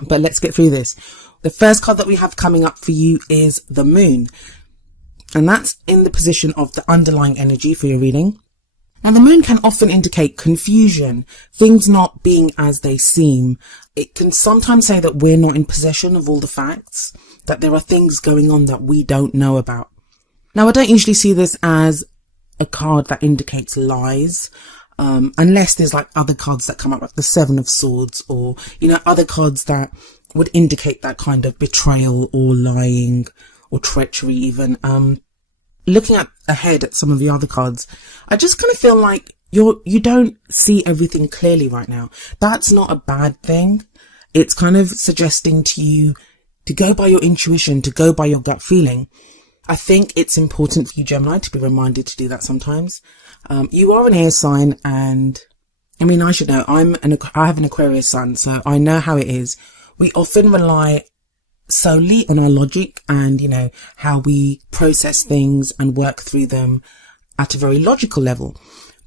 But let's get through this. The first card that we have coming up for you is the Moon. And that's in the position of the underlying energy for your reading. Now, the Moon can often indicate confusion, things not being as they seem. It can sometimes say that we're not in possession of all the facts, that there are things going on that we don't know about. Now, I don't usually see this as a card that indicates lies, unless there's like other cards that come up, like the Seven of Swords, or, other cards that would indicate that kind of betrayal or lying or treachery even. Looking ahead at some of the other cards, I just kind of feel like you don't see everything clearly right now. That's not a bad thing. It's kind of suggesting to you to go by your intuition, to go by your gut feeling. I think it's important for you, Gemini, to be reminded to do that sometimes. You are an air sign, and I should know, I have an Aquarius sun, so I know how it is. We often rely solely on our logic and, how we process things and work through them at a very logical level.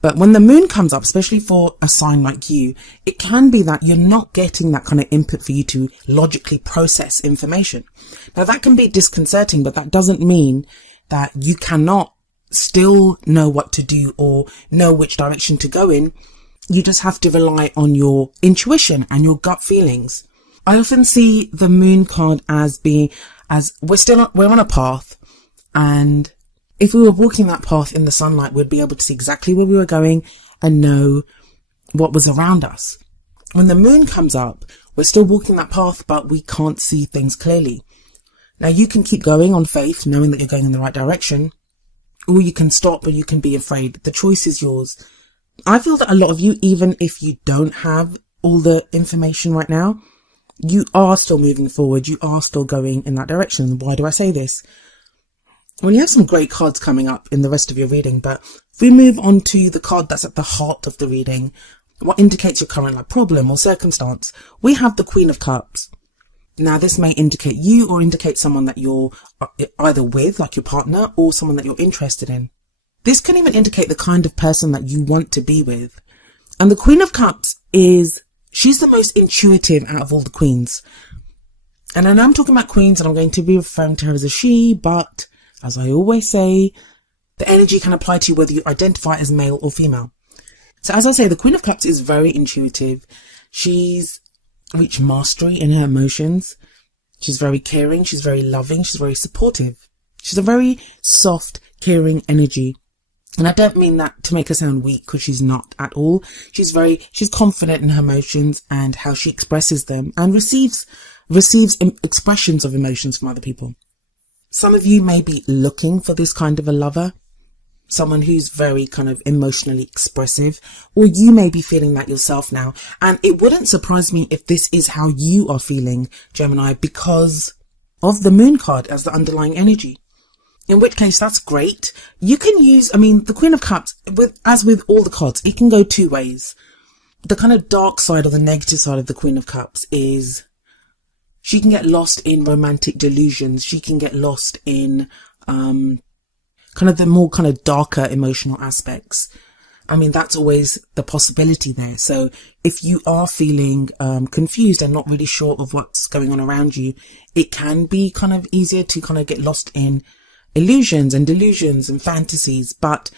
But when the Moon comes up, especially for a sign like you, it can be that you're not getting that kind of input for you to logically process information. Now, that can be disconcerting, but that doesn't mean that you cannot still know what to do or know which direction to go in. You just have to rely on your intuition and your gut feelings. I often see the Moon card as we're on a path, and if we were walking that path in the sunlight, we'd be able to see exactly where we were going and know what was around us. When the Moon comes up, we're still walking that path, but we can't see things clearly. Now, you can keep going on faith, knowing that you're going in the right direction, or you can stop, or you can be afraid. The choice is yours. I feel that a lot of you, even if you don't have all the information right now, you are still moving forward. You are still going in that direction. Why do I say this? Well, you have some great cards coming up in the rest of your reading, but if we move on to the card that's at the heart of the reading, what indicates your current problem or circumstance, we have the Queen of Cups. Now, this may indicate you or indicate someone that you're either with, like your partner, or someone that you're interested in. This can even indicate the kind of person that you want to be with. And the Queen of Cups she's the most intuitive out of all the queens. And I know I'm talking about queens and I'm going to be referring to her as a she, but as I always say, the energy can apply to you whether you identify as male or female. So as I say, the Queen of Cups is very intuitive. She's reached mastery in her emotions. She's very caring. She's very loving. She's very supportive. She's a very soft, caring energy. And I don't mean that to make her sound weak, because she's not at all. She's confident in her emotions and how she expresses them, and receives expressions of emotions from other people. Some of you may be looking for this kind of a lover, someone who's very kind of emotionally expressive, or you may be feeling that yourself now. And it wouldn't surprise me if this is how you are feeling, Gemini, because of the Moon card as the underlying energy. In which case, that's great. You can use, the Queen of Cups, as with all the cards, it can go two ways. The kind of dark side or the negative side of the Queen of Cups is she can get lost in romantic delusions. She can get lost in kind of the more kind of darker emotional aspects. That's always the possibility there. So if you are feeling confused and not really sure of what's going on around you, it can be kind of easier to kind of get lost in illusions and delusions and fantasies. But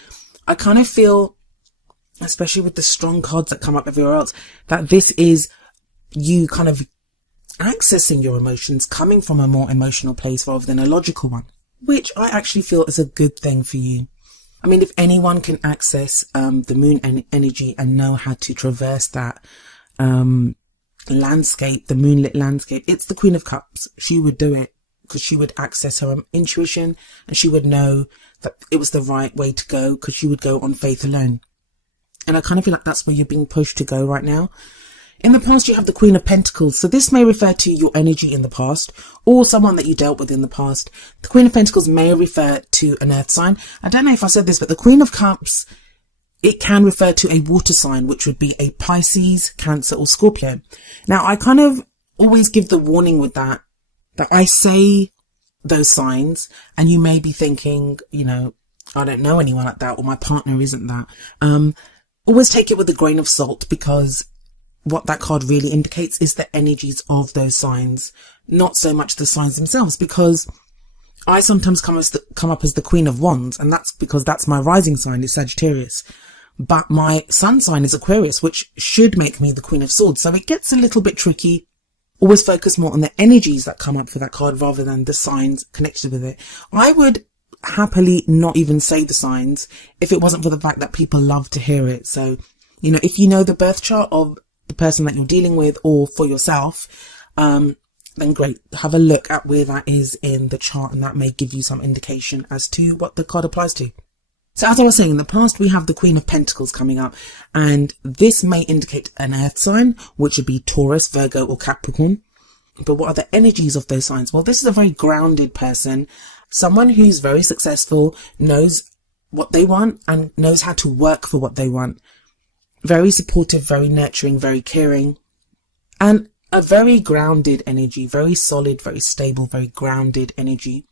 I kind of feel, especially with the strong cards that come up everywhere else, that this is you kind of accessing your emotions, coming from a more emotional place rather than a logical one, which I actually feel is a good thing for you. If anyone can access the Moon energy and know how to traverse that landscape, the moonlit landscape, it's the Queen of Cups. She would do it, because she would access her intuition and she would know that it was the right way to go, because she would go on faith alone. And I kind of feel like that's where you're being pushed to go right now. In the past, you have the Queen of Pentacles. So this may refer to your energy in the past, or someone that you dealt with in the past. The Queen of Pentacles may refer to an earth sign. I don't know if I said this, but the Queen of Cups, it can refer to a water sign, which would be a Pisces, Cancer, or Scorpio. Now, I kind of always give the warning with that I say those signs, and you may be thinking, I don't know anyone like that, or my partner isn't that. Always take it with a grain of salt, because what that card really indicates is the energies of those signs, not so much the signs themselves, because I sometimes come up as the Queen of Wands, and that's because that's my rising sign is Sagittarius. But my sun sign is Aquarius, which should make me the Queen of Swords. So it gets a little bit tricky. Always focus more on the energies that come up for that card rather than the signs connected with it. I would happily not even say the signs if it wasn't for the fact that people love to hear it. So, you know, if you know the birth chart of the person that you're dealing with or for yourself, then great. Have a look at where that is in the chart, and that may give you some indication as to what the card applies to. So as I was saying, in the past, we have the Queen of Pentacles coming up, and this may indicate an earth sign, which would be Taurus, Virgo, or Capricorn. But what are the energies of those signs? Well, this is a very grounded person, someone who's very successful, knows what they want and knows how to work for what they want. Very supportive, very nurturing, very caring, and a very grounded energy, very solid, very stable, very grounded energy.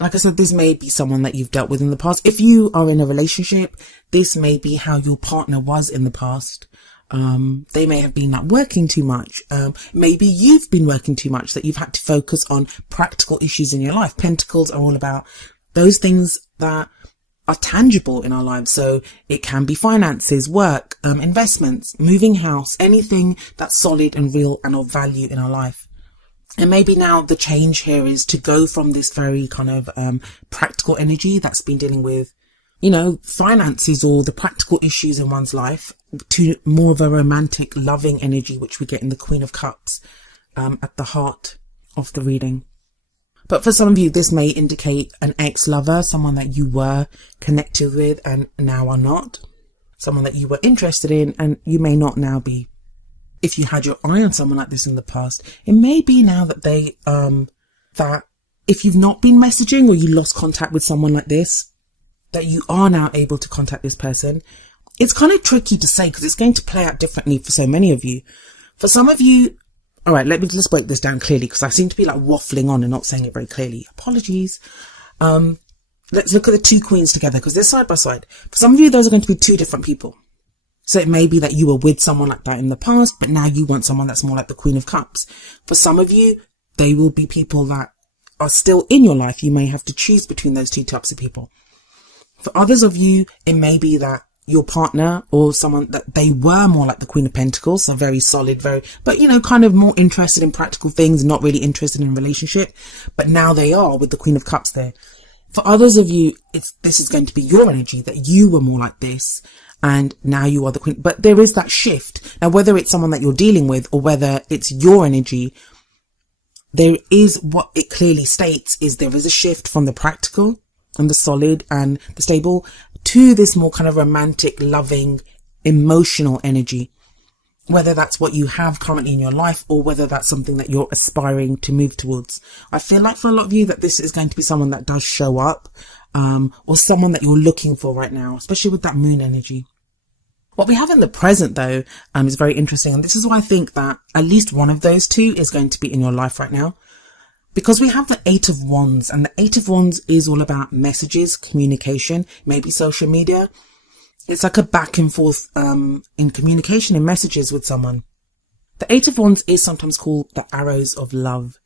Like I said, this may be someone that you've dealt with in the past. If you are in a relationship, this may be how your partner was in the past. They may have been like working too much. Maybe you've been working too much, that you've had to focus on practical issues in your life. Pentacles are all about those things that are tangible in our lives. So it can be finances, work, investments, moving house, anything that's solid and real and of value in our life. And maybe now the change here is to go from this very kind of practical energy that's been dealing with, you know, finances or the practical issues in one's life, to more of a romantic, loving energy, which we get in the Queen of Cups at the heart of the reading. But for some of you, this may indicate an ex-lover, someone that you were connected with and now are not, someone that you were interested in and you may not now be. If you had your eye on someone like this in the past, it may be now that they, that if you've not been messaging or you lost contact with someone like this, that you are now able to contact this person. It's kind of tricky to say because it's going to play out differently for so many of you. For some of you, all right, let's break this down clearly because I seem to be like waffling on and not saying it very clearly. Apologies. Let's look at the two queens together because they're side by side. For some of you, those are going to be two different people. So it may be that you were with someone like that in the past, but now you want someone that's more like the Queen of Cups. For some of you, they will be people that are still in your life. You may have to choose between those two types of people. For others of you, it may be that your partner or someone that they were more like the Queen of Pentacles, so very solid, but you know, kind of more interested in practical things, not really interested in a relationship, but now they are with the Queen of Cups there. For others of you, this is going to be your energy, that you were more like this and now you are the Queen. But there is that shift. Now, whether it's someone that you're dealing with or whether it's your energy, there is what it clearly states is there is a shift from the practical and the solid and the stable to this more kind of romantic, loving, emotional energy. Whether that's what you have currently in your life or whether that's something that you're aspiring to move towards. I feel like for a lot of you that this is going to be someone that does show up, or someone that you're looking for right now, especially with that moon energy. What we have in the present though, is very interesting. And this is why I think that at least one of those two is going to be in your life right now. Because we have the Eight of Wands, and the Eight of Wands is all about messages, communication, maybe social media. It's like a back and forth in communication, in messages with someone. The Eight of Wands is sometimes called the arrows of love.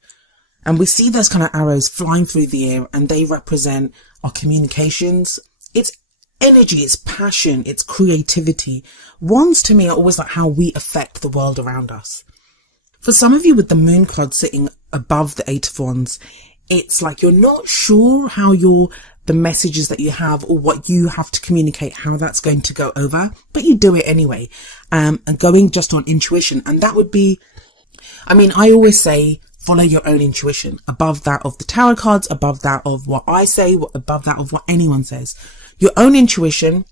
And we see those kind of arrows flying through the air, and they represent our communications. It's energy, it's passion, it's creativity. Wands to me are always like how we affect the world around us. For some of you with the moon card sitting above the Eight of Wands, it's like you're not sure how the messages that you have or what you have to communicate, how that's going to go over, but you do it anyway. And going just on intuition. And that would be, I mean, I always say, follow your own intuition above that of the tarot cards, above that of what I say, above that of what anyone says. Your own intuition,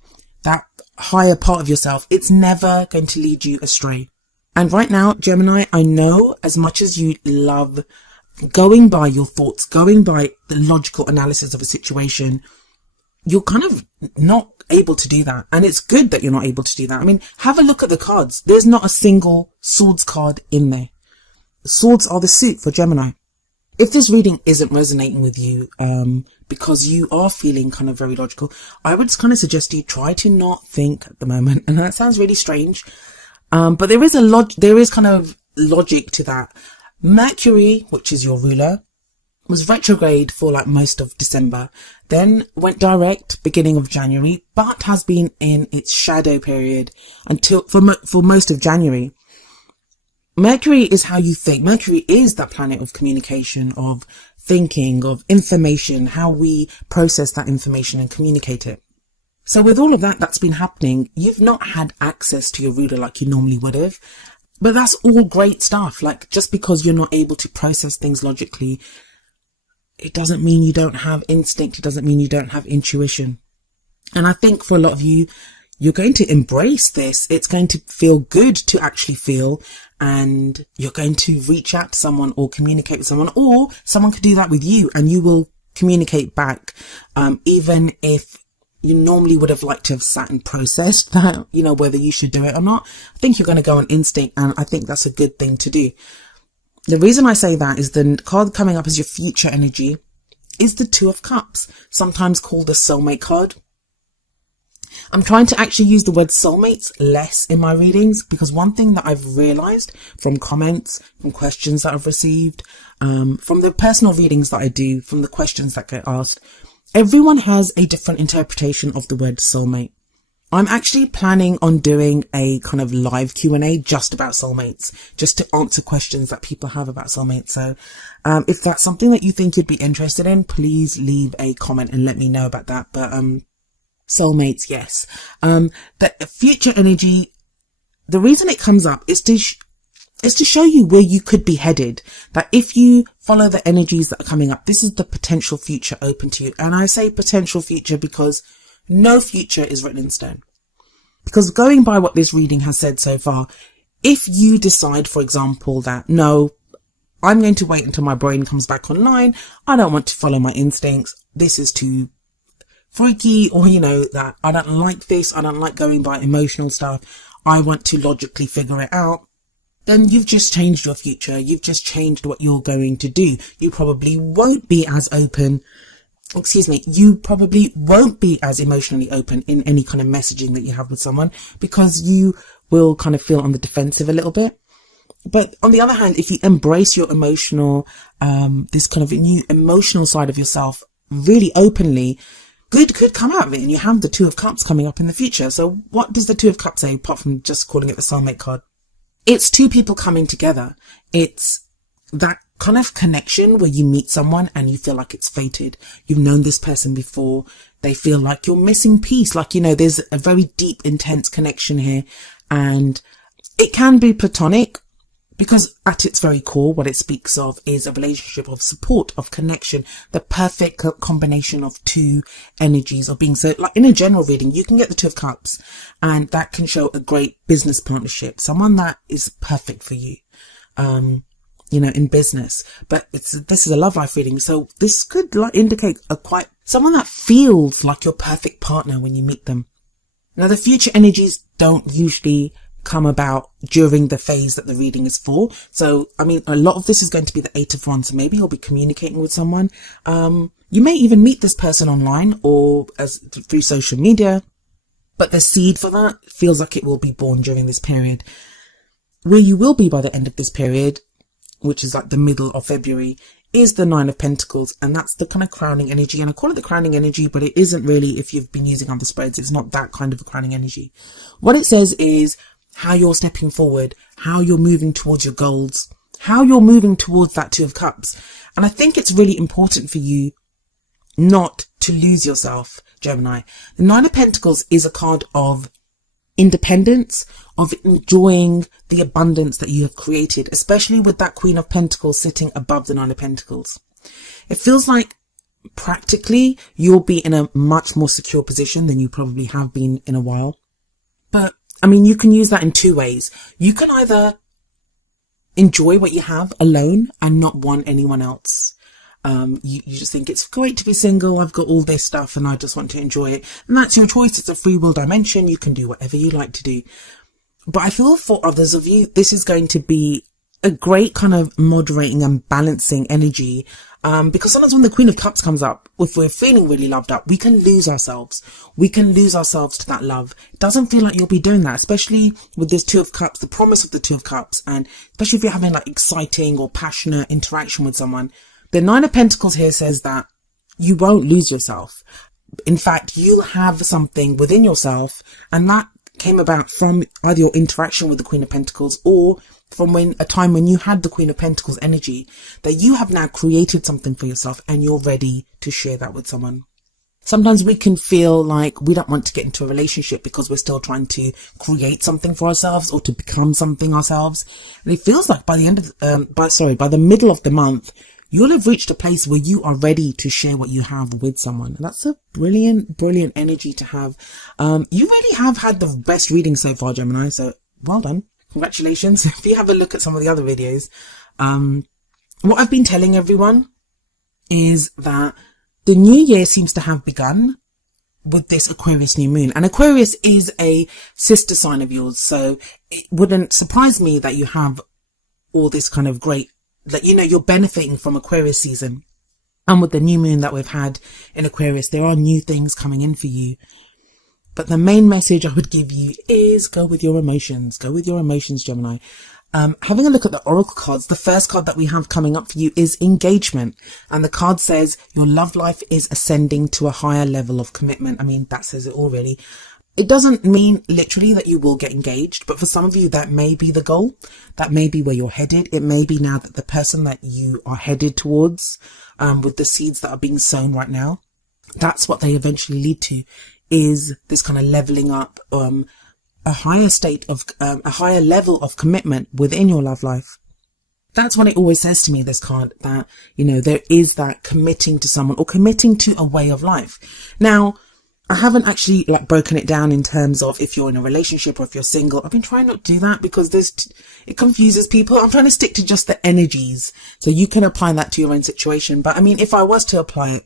that higher part of yourself, it's never going to lead you astray. And right now, Gemini, I know as much as you love going by your thoughts, going by the logical analysis of a situation, you're kind of not able to do that. And it's good that you're not able to do that. I mean, have a look at the cards. There's not a single swords card in there. Swords are the suit for Gemini. If this reading isn't resonating with you, because you are feeling kind of very logical, I would kind of suggest you try to not think at the moment. And that sounds really strange. But there is kind of logic to that. Mercury, which is your ruler, was retrograde for like most of December, then went direct beginning of January, but has been in its shadow period until for most of January. Mercury is how you think. Mercury is that planet of communication, of thinking, of information, how we process that information and communicate it. So with all of that that's been happening, you've not had access to your ruler like you normally would have. But that's all great stuff. Like, just because you're not able to process things logically, it doesn't mean you don't have instinct. It doesn't mean you don't have intuition. And I think for a lot of you, you're going to embrace this. It's going to feel good to actually feel, and you're going to reach out to someone or communicate with someone, or someone could do that with you and you will communicate back. Even if you normally would have liked to have sat and processed that, you know, whether you should do it or not. I think you're going to go on instinct, and I think that's a good thing to do. The reason I say that is the card coming up as your future energy is the Two of Cups, sometimes called the soulmate card. I'm trying to actually use the word soulmates less in my readings, because one thing that I've realized from comments, from questions that I've received, from the personal readings that I do, from the questions that get asked, everyone has a different interpretation of the word soulmate. I'm actually planning on doing a kind of live Q&A just about soulmates, just to answer questions that people have about soulmates. So if that's something that you think you'd be interested in, please leave a comment and let me know about that. But soulmates, yes. The future energy, the reason it comes up is to show you where you could be headed. That if you follow the energies that are coming up, this is the potential future open to you. And I say potential future because no future is written in stone. Because going by what this reading has said so far, if you decide, for example, that no, I'm going to wait until my brain comes back online, I don't want to follow my instincts, this is too freaky, or you know, that I don't like this, I don't like going by emotional stuff, I want to logically figure it out, then you've just changed your future. You've just changed what you're going to do. You probably won't be as open. You probably won't be as emotionally open in any kind of messaging that you have with someone, because you will kind of feel on the defensive a little bit. But on the other hand, if you embrace your emotional, this kind of new emotional side of yourself really openly, good could come out of it. And you have the Two of Cups coming up in the future. So what does the Two of Cups say, apart from just calling it the soulmate card? It's two people coming together. It's that kind of connection where you meet someone and you feel like it's fated. You've known this person before. They feel like you're missing piece. Like, you know, there's a very deep, intense connection here. And it can be platonic, because at its very core, what it speaks of is a relationship of support, of connection, the perfect combination of two energies of being. So like in a general reading, you can get the Two of Cups, and that can show a great business partnership, someone that is perfect for you, you know, in business. But this is a love life reading. So this could like indicate someone that feels like your perfect partner when you meet them. Now, the future energies don't usually come about during the phase that the reading is for. So, I mean, a lot of this is going to be the Eight of Wands. So maybe you'll be communicating with someone. You may even meet this person online or through social media, but the seed for that feels like it will be born during this period. Where you will be by the end of this period, which is like the middle of February, is the Nine of Pentacles. And that's the kind of crowning energy. And I call it the crowning energy, but it isn't really, if you've been using other spreads, it's not that kind of a crowning energy. What it says is how you're stepping forward, how you're moving towards your goals, how you're moving towards that Two of Cups. And I think it's really important for you not to lose yourself, Gemini. The Nine of Pentacles is a card of independence, of enjoying the abundance that you have created, especially with that Queen of Pentacles sitting above the Nine of Pentacles. It feels like practically you'll be in a much more secure position than you probably have been in a while. But I mean, you can use that in two ways. You can either enjoy what you have alone and not want anyone else. You just think it's great to be single. I've got all this stuff and I just want to enjoy it. And that's your choice. It's a free will dimension. You can do whatever you like to do. But I feel for others of you, this is going to be a great kind of moderating and balancing energy. Because sometimes when the Queen of Cups comes up, if we're feeling really loved up, we can lose ourselves. We can lose ourselves to that love. It doesn't feel like you'll be doing that, especially with this Two of Cups, the promise of the Two of Cups. And especially if you're having like exciting or passionate interaction with someone. The Nine of Pentacles here says that you won't lose yourself. In fact, you'll have something within yourself, and that came about from either your interaction with the Queen of Pentacles or from a time when you had the Queen of Pentacles energy, that you have now created something for yourself and you're ready to share that with someone. Sometimes we can feel like we don't want to get into a relationship because we're still trying to create something for ourselves or to become something ourselves. And it feels like by the end of, by the middle of the month, you'll have reached a place where you are ready to share what you have with someone. And that's a brilliant, brilliant energy to have. You really have had the best reading so far, Gemini. So well done. Congratulations. If you have a look at some of the other videos, what I've been telling everyone is that the new year seems to have begun with this Aquarius new moon. And Aquarius is a sister sign of yours. So it wouldn't surprise me that you have all this kind of great, that, you know, you're benefiting from Aquarius season. And with the new moon that we've had in Aquarius, there are new things coming in for you. But the main message I would give you is go with your emotions. Go with your emotions, Gemini. Having a look at the oracle cards, the first card that we have coming up for you is engagement. And the card says your love life is ascending to a higher level of commitment. I mean, that says it all really. It doesn't mean literally that you will get engaged, but for some of you, that may be the goal. That may be where you're headed. It may be now that the person that you are headed towards, with the seeds that are being sown right now, that's what they eventually lead to, is this kind of leveling up, a higher state of, a higher level of commitment within your love life. That's what it always says to me, this card, that, you know, there is that committing to someone or committing to a way of life. Now, I haven't actually like broken it down in terms of if you're in a relationship or if you're single. I've been trying not to do that because it confuses people. I'm trying to stick to just the energies so you can apply that to your own situation. But I mean, if I was to apply it,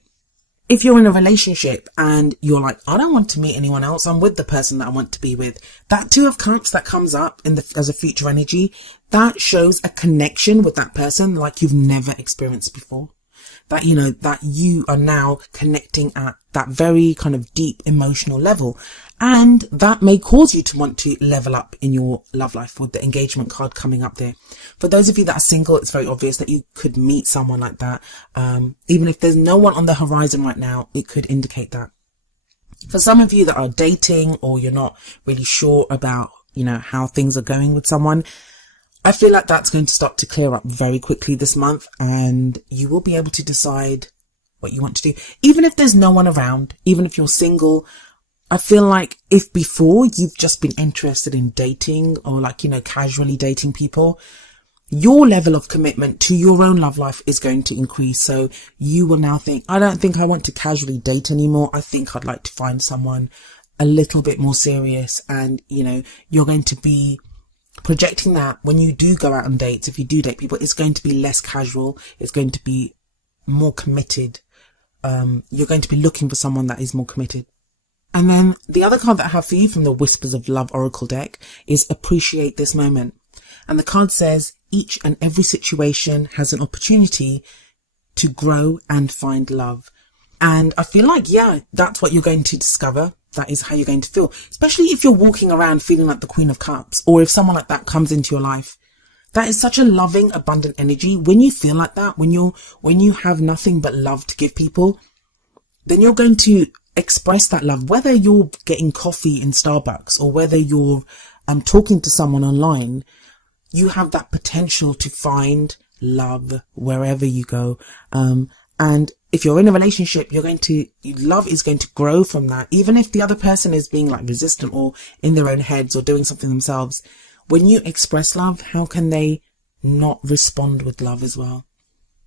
if you're in a relationship and you're like, I don't want to meet anyone else, I'm with the person that I want to be with, that Two of Cups that comes up as a future energy, that shows a connection with that person like you've never experienced before. That, you know, that you are now connecting at that very kind of deep emotional level. And that may cause you to want to level up in your love life with the engagement card coming up there. For those of you that are single, it's very obvious that you could meet someone like that. Even if there's no one on the horizon right now, it could indicate that. For some of you that are dating or you're not really sure about, you know, how things are going with someone, I feel like that's going to start to clear up very quickly this month, and you will be able to decide what you want to do. Even if there's no one around, even if you're single, I feel like if before you've just been interested in dating or like, you know, casually dating people, your level of commitment to your own love life is going to increase. So you will now think, I don't think I want to casually date anymore. I think I'd like to find someone a little bit more serious. And, you know, you're going to be projecting that when you do go out on dates, if you do date people, it's going to be less casual. It's going to be more committed. You're going to be looking for someone that is more committed. And then the other card that I have for you from the Whispers of Love Oracle deck is appreciate this moment. And the card says each and every situation has an opportunity to grow and find love. And I feel like, yeah, that's what you're going to discover. That is how you're going to feel, especially if you're walking around feeling like the Queen of Cups, or if someone like that comes into your life. That is such a loving, abundant energy. When you feel like that, when you have nothing but love to give people, then you're going to express that love, whether you're getting coffee in Starbucks or whether you're talking to someone online. You have that potential to find love wherever you go. And if you're in a relationship, love is going to grow from that. Even if the other person is being like resistant or in their own heads or doing something themselves, when you express love, how can they not respond with love as well?